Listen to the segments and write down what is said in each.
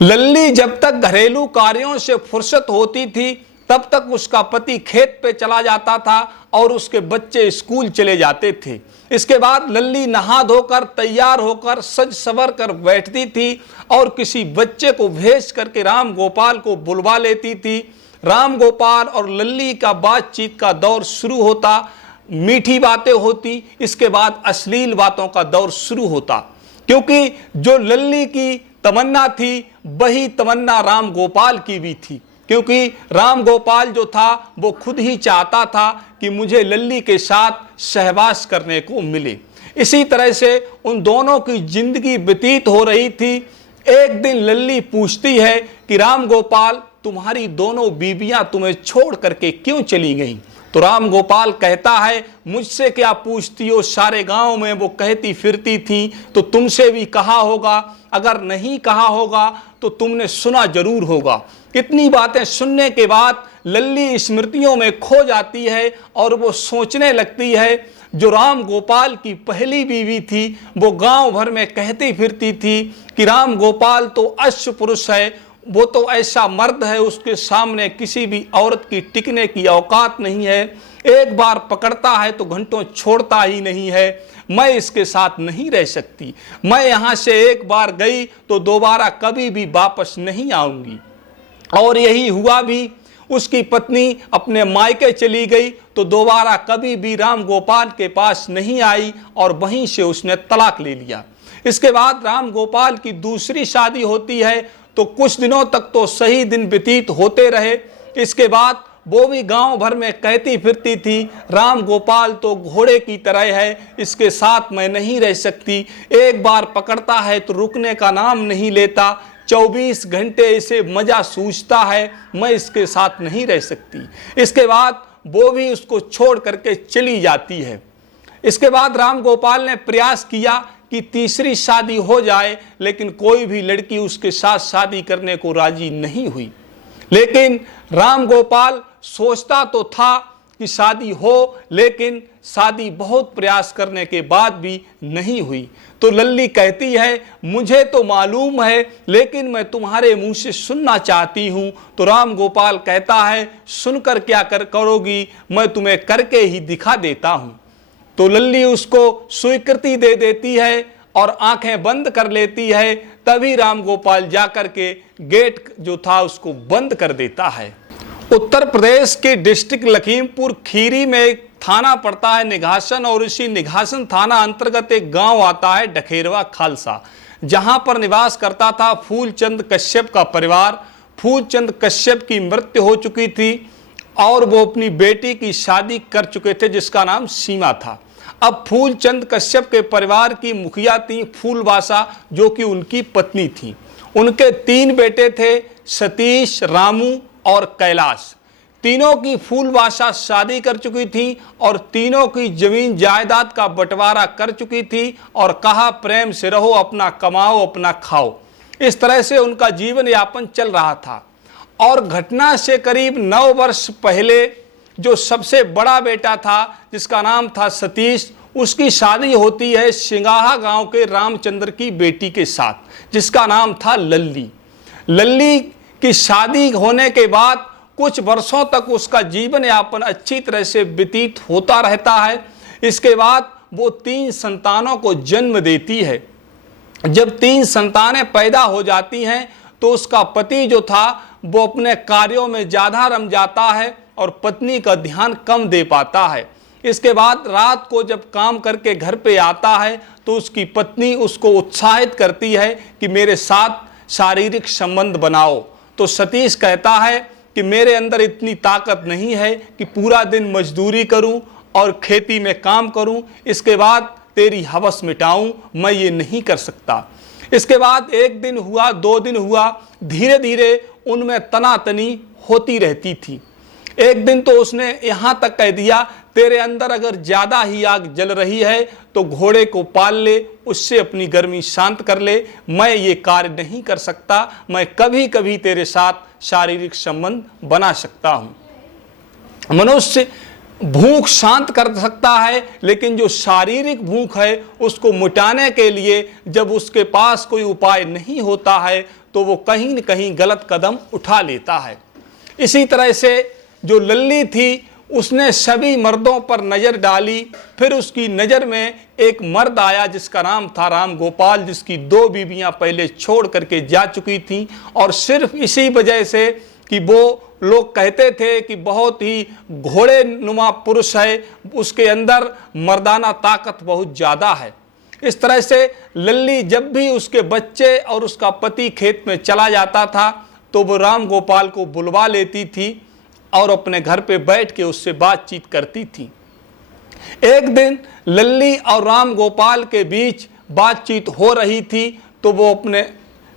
लल्ली जब तक घरेलू कार्यों से फुर्सत होती थी तब तक उसका पति खेत पे चला जाता था और उसके बच्चे स्कूल चले जाते थे। इसके बाद लल्ली नहा धोकर तैयार होकर सज सवर कर बैठती थी और किसी बच्चे को भेज करके राम गोपाल को बुलवा लेती थी। राम गोपाल और लल्ली का बातचीत का दौर शुरू होता, मीठी बातें होती, इसके बाद अश्लील बातों का दौर शुरू होता, क्योंकि जो लल्ली की तमन्ना थी वही तमन्ना राम गोपाल की भी थी। क्योंकि राम गोपाल जो था वो खुद ही चाहता था कि मुझे लल्ली के साथ सहवास करने को मिले। इसी तरह से उन दोनों की जिंदगी व्यतीत हो रही थी। एक दिन लल्ली पूछती है कि राम गोपाल, तुम्हारी दोनों बीबियां तुम्हें छोड़ करके क्यों चली गईं? तो राम गोपाल कहता है, मुझसे क्या पूछती हो, सारे गांव में वो कहती फिरती थी तो तुमसे भी कहा होगा, अगर नहीं कहा होगा तो तुमने सुना जरूर होगा। इतनी बातें सुनने के बाद लल्ली स्मृतियों में खो जाती है और वो सोचने लगती है, जो राम गोपाल की पहली बीवी थी वो गांव भर में कहती फिरती थी कि राम गोपाल तो अश्व पुरुष है, वो तो ऐसा मर्द है, उसके सामने किसी भी औरत की टिकने की औकात नहीं है, एक बार पकड़ता है तो घंटों छोड़ता ही नहीं है, मैं इसके साथ नहीं रह सकती, मैं यहाँ से एक बार गई तो दोबारा कभी भी वापस नहीं आऊंगी। और यही हुआ भी। उसकी पत्नी अपने मायके चली गई तो दोबारा कभी भी राम गोपाल के पास नहीं आई और वहीं से उसने तलाक ले लिया। इसके बाद राम गोपाल की दूसरी शादी होती है तो कुछ दिनों तक तो सही दिन व्यतीत होते रहे। इसके बाद वो भी गांव भर में कहती फिरती थी, राम गोपाल तो घोड़े की तरह है, इसके साथ मैं नहीं रह सकती, एक बार पकड़ता है तो रुकने का नाम नहीं लेता, 24 घंटे इसे मजा सूझता है, मैं इसके साथ नहीं रह सकती। इसके बाद वो भी उसको छोड़ करके चली जाती है। इसके बाद राम गोपाल ने प्रयास किया कि तीसरी शादी हो जाए, लेकिन कोई भी लड़की उसके साथ शादी करने को राजी नहीं हुई। लेकिन राम गोपाल सोचता तो था कि शादी हो, लेकिन शादी बहुत प्रयास करने के बाद भी नहीं हुई। तो लल्ली कहती है, मुझे तो मालूम है लेकिन मैं तुम्हारे मुंह से सुनना चाहती हूँ। तो राम गोपाल कहता है, सुनकर क्या करोगी, मैं तुम्हें करके ही दिखा देता हूँ। तो लल्ली उसको स्वीकृति दे देती है और आंखें बंद कर लेती है। तभी राम गोपाल जाकर के गेट जो था उसको बंद कर देता है। उत्तर प्रदेश के डिस्ट्रिक्ट लखीमपुर खीरी में एक थाना पड़ता है निघासन, और इसी निघासन थाना अंतर्गत एक गांव आता है डखेरवा खालसा, जहां पर निवास करता था फूलचंद कश्यप का परिवार। फूलचंद कश्यप की मृत्यु हो चुकी थी और वो अपनी बेटी की शादी कर चुके थे जिसका नाम सीमा था। अब फूलचंद कश्यप के परिवार की मुखिया थी फूलबासा, जो कि उनकी पत्नी थी। उनके 3 बेटे थे, सतीश, रामू और कैलाश। तीनों की फूलबासा शादी कर चुकी थी और तीनों की जमीन जायदाद का बंटवारा कर चुकी थी और कहा, प्रेम से रहो, अपना कमाओ अपना खाओ। इस तरह से उनका जीवन यापन चल रहा था। और घटना से करीब 9 वर्ष पहले जो सबसे बड़ा बेटा था जिसका नाम था सतीश, उसकी शादी होती है सिंगाहा गांव के रामचंद्र की बेटी के साथ जिसका नाम था लल्ली। लल्ली की शादी होने के बाद कुछ वर्षों तक उसका जीवन यापन अच्छी तरह से व्यतीत होता रहता है। इसके बाद वो 3 संतानों को जन्म देती है। जब 3 संतानें पैदा हो जाती हैं तो उसका पति जो था वो अपने कार्यों में ज़्यादा रम जाता है और पत्नी का ध्यान कम दे पाता है। इसके बाद रात को जब काम करके घर पे आता है तो उसकी पत्नी उसको उत्साहित करती है कि मेरे साथ शारीरिक संबंध बनाओ। तो सतीश कहता है कि मेरे अंदर इतनी ताकत नहीं है कि पूरा दिन मजदूरी करूं और खेती में काम करूं, इसके बाद तेरी हवस मिटाऊं, मैं ये नहीं कर सकता। इसके बाद 1 दिन हुआ, 2 दिन हुआ, धीरे धीरे उनमें तनातनी होती रहती थी। एक दिन तो उसने यहाँ तक कह दिया, तेरे अंदर अगर ज़्यादा ही आग जल रही है तो घोड़े को पाल ले, उससे अपनी गर्मी शांत कर ले, मैं ये कार्य नहीं कर सकता, मैं कभी कभी तेरे साथ शारीरिक संबंध बना सकता हूँ। मनुष्य भूख शांत कर सकता है, लेकिन जो शारीरिक भूख है उसको मिटाने के लिए जब उसके पास कोई उपाय नहीं होता है तो वो कहीं न कहीं गलत कदम उठा लेता है। इसी तरह से जो लल्ली थी उसने सभी मर्दों पर नज़र डाली। फिर उसकी नज़र में एक मर्द आया जिसका नाम था राम गोपाल, जिसकी 2 बीवियां पहले छोड़ करके जा चुकी थीं, और सिर्फ इसी वजह से कि वो लोग कहते थे कि बहुत ही घोड़े नुमा पुरुष है, उसके अंदर मर्दाना ताकत बहुत ज़्यादा है। इस तरह से लल्ली जब भी उसके बच्चे और उसका पति खेत में चला जाता था तो वो राम गोपाल को बुलवा लेती थी और अपने घर पे बैठ के उससे बातचीत करती थी। एक दिन लल्ली और राम गोपाल के बीच बातचीत हो रही थी तो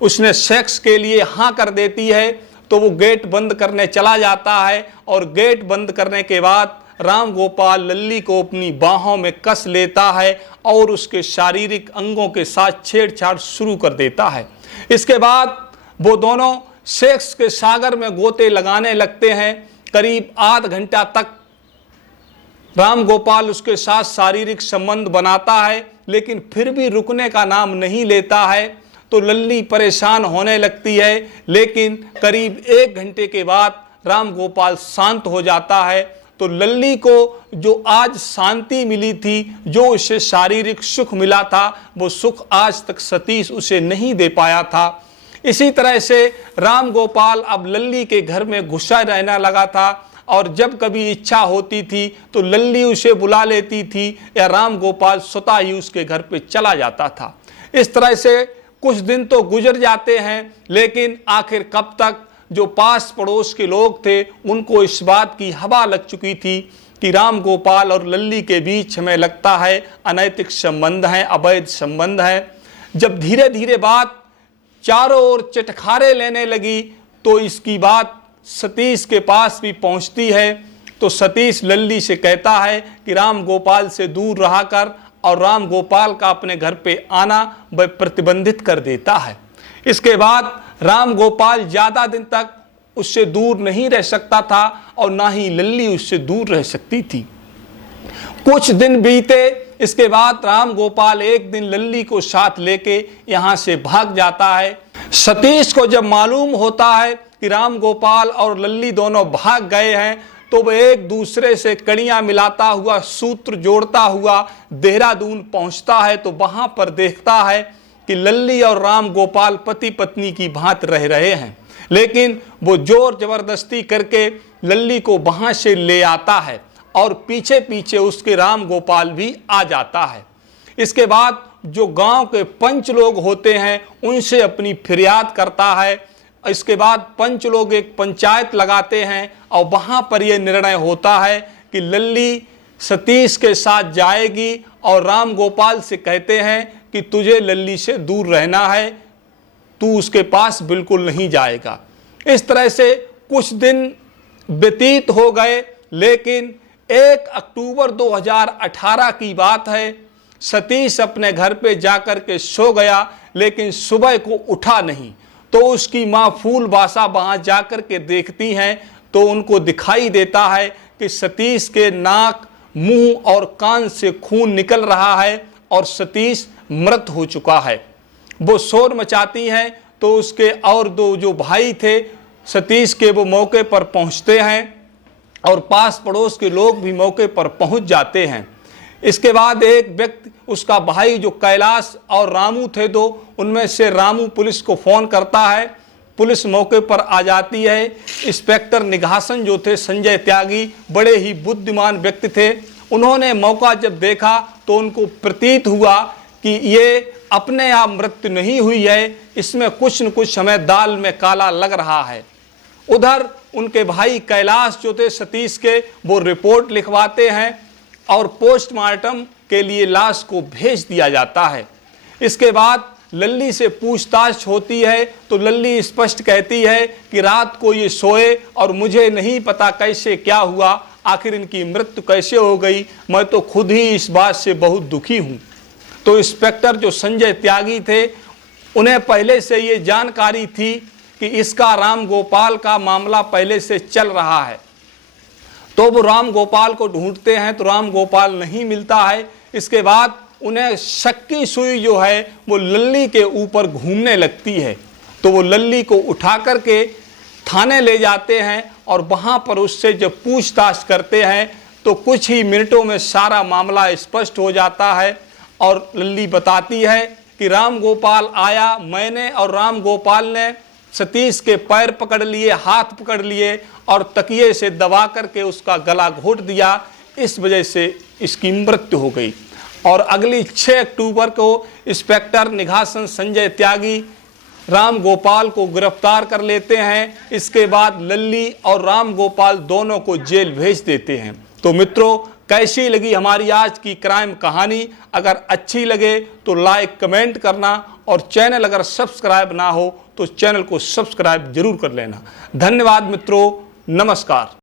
उसने सेक्स के लिए हाँ कर देती है, तो वो गेट बंद करने चला जाता है और गेट बंद करने के बाद राम गोपाल लल्ली को अपनी बाहों में कस लेता है और उसके शारीरिक अंगों के साथ छेड़छाड़ शुरू कर देता है। इसके बाद वो दोनों सेक्स के सागर में गोते लगाने लगते हैं। करीब आध घंटा तक राम गोपाल उसके साथ शारीरिक संबंध बनाता है, लेकिन फिर भी रुकने का नाम नहीं लेता है। तो लल्ली परेशान होने लगती है, लेकिन करीब 1 घंटे के बाद राम गोपाल शांत हो जाता है। तो लल्ली को जो आज शांति मिली थी, जो उसे शारीरिक सुख मिला था, वो सुख आज तक सतीश उसे नहीं दे पाया था। इसी तरह से राम गोपाल अब लल्ली के घर में घुसा रहने लगा था और जब कभी इच्छा होती थी तो लल्ली उसे बुला लेती थी या राम गोपाल स्वतः ही उसके घर पे चला जाता था। इस तरह से कुछ दिन तो गुजर जाते हैं, लेकिन आखिर कब तक जो पास पड़ोस के लोग थे उनको इस बात की हवा लग चुकी थी कि राम गोपाल और लल्ली के बीच हमें लगता है अनैतिक संबंध है, अवैध संबंध है। जब धीरे धीरे बात चारों ओर चटखारे लेने लगी तो इसकी बात सतीश के पास भी पहुंचती है। तो सतीश लल्ली से कहता है कि राम गोपाल से दूर रहा कर और राम गोपाल का अपने घर पे आना वह प्रतिबंधित कर देता है। इसके बाद राम गोपाल ज़्यादा दिन तक उससे दूर नहीं रह सकता था और ना ही लल्ली उससे दूर रह सकती थी। कुछ दिन बीते, इसके बाद राम गोपाल एक दिन लल्ली को साथ लेके यहाँ से भाग जाता है। सतीश को जब मालूम होता है कि राम गोपाल और लल्ली दोनों भाग गए हैं तो वह एक दूसरे से कड़ियाँ मिलाता हुआ, सूत्र जोड़ता हुआ देहरादून पहुँचता है। तो वहाँ पर देखता है कि लल्ली और राम गोपाल पति पत्नी की भांति रह रहे हैं, लेकिन वो जोर जबरदस्ती करके लल्ली को वहाँ से ले आता है और पीछे पीछे उसके राम गोपाल भी आ जाता है। इसके बाद जो गांव के पंच लोग होते हैं उनसे अपनी फरियाद करता है। इसके बाद पंच लोग एक पंचायत लगाते हैं और वहाँ पर यह निर्णय होता है कि लल्ली सतीश के साथ जाएगी और राम गोपाल से कहते हैं कि तुझे लल्ली से दूर रहना है, तू उसके पास बिल्कुल नहीं जाएगा। इस तरह से कुछ दिन व्यतीत हो गए, लेकिन 1 अक्टूबर 2018 की बात है। सतीश अपने घर पे जाकर के सो गया, लेकिन सुबह को उठा नहीं। तो उसकी माँ फूलबासा वहाँ जाकर के देखती हैं तो उनको दिखाई देता है कि सतीश के नाक, मुंह और कान से खून निकल रहा है और सतीश मृत हो चुका है। वो शोर मचाती हैं तो उसके और 2 जो भाई थे सतीश के, वो मौके पर पहुँचते हैं और पास पड़ोस के लोग भी मौके पर पहुँच जाते हैं। इसके बाद एक व्यक्ति, उसका भाई जो कैलाश और रामू थे 2, उनमें से रामू पुलिस को फ़ोन करता है। पुलिस मौके पर आ जाती है। इंस्पेक्टर निघासन जो थे, संजय त्यागी, बड़े ही बुद्धिमान व्यक्ति थे। उन्होंने मौका जब देखा तो उनको प्रतीत हुआ कि ये अपने आप मृत्यु नहीं हुई है, इसमें कुछ न कुछ हमें दाल में काला लग रहा है। उधर उनके भाई कैलाश जो थे सतीश के, वो रिपोर्ट लिखवाते हैं और पोस्टमार्टम के लिए लाश को भेज दिया जाता है। इसके बाद लल्ली से पूछताछ होती है तो लल्ली स्पष्ट कहती है कि रात को ये सोए और मुझे नहीं पता कैसे क्या हुआ, आखिर इनकी मृत्यु कैसे हो गई, मैं तो खुद ही इस बात से बहुत दुखी हूँ। तो इंस्पेक्टर जो संजय त्यागी थे, उन्हें पहले से ये जानकारी थी कि इसका राम गोपाल का मामला पहले से चल रहा है। तो वो राम गोपाल को ढूंढते हैं तो राम गोपाल नहीं मिलता है। इसके बाद उन्हें शक की सुई जो है वो लल्ली के ऊपर घूमने लगती है तो वो लल्ली को उठा करके थाने ले जाते हैं और वहाँ पर उससे जब पूछताछ करते हैं तो कुछ ही मिनटों में सारा मामला स्पष्ट हो जाता है। और लल्ली बताती है कि राम गोपाल आया, मैंने और राम गोपाल ने सतीश के पैर पकड़ लिए, हाथ पकड़ लिए और तकिए से दबा करके उसका गला घोट दिया। इस वजह से इसकी मृत्यु हो गई। और अगली 6 अक्टूबर को इंस्पेक्टर निघासन संजय त्यागी राम गोपाल को गिरफ्तार कर लेते हैं। इसके बाद लल्ली और राम गोपाल दोनों को जेल भेज देते हैं। तो मित्रों, कैसी लगी हमारी आज की क्राइम कहानी? अगर अच्छी लगे तो लाइक कमेंट करना और चैनल अगर सब्सक्राइब ना हो तो चैनल को सब्सक्राइब जरूर कर लेना। धन्यवाद मित्रों, नमस्कार।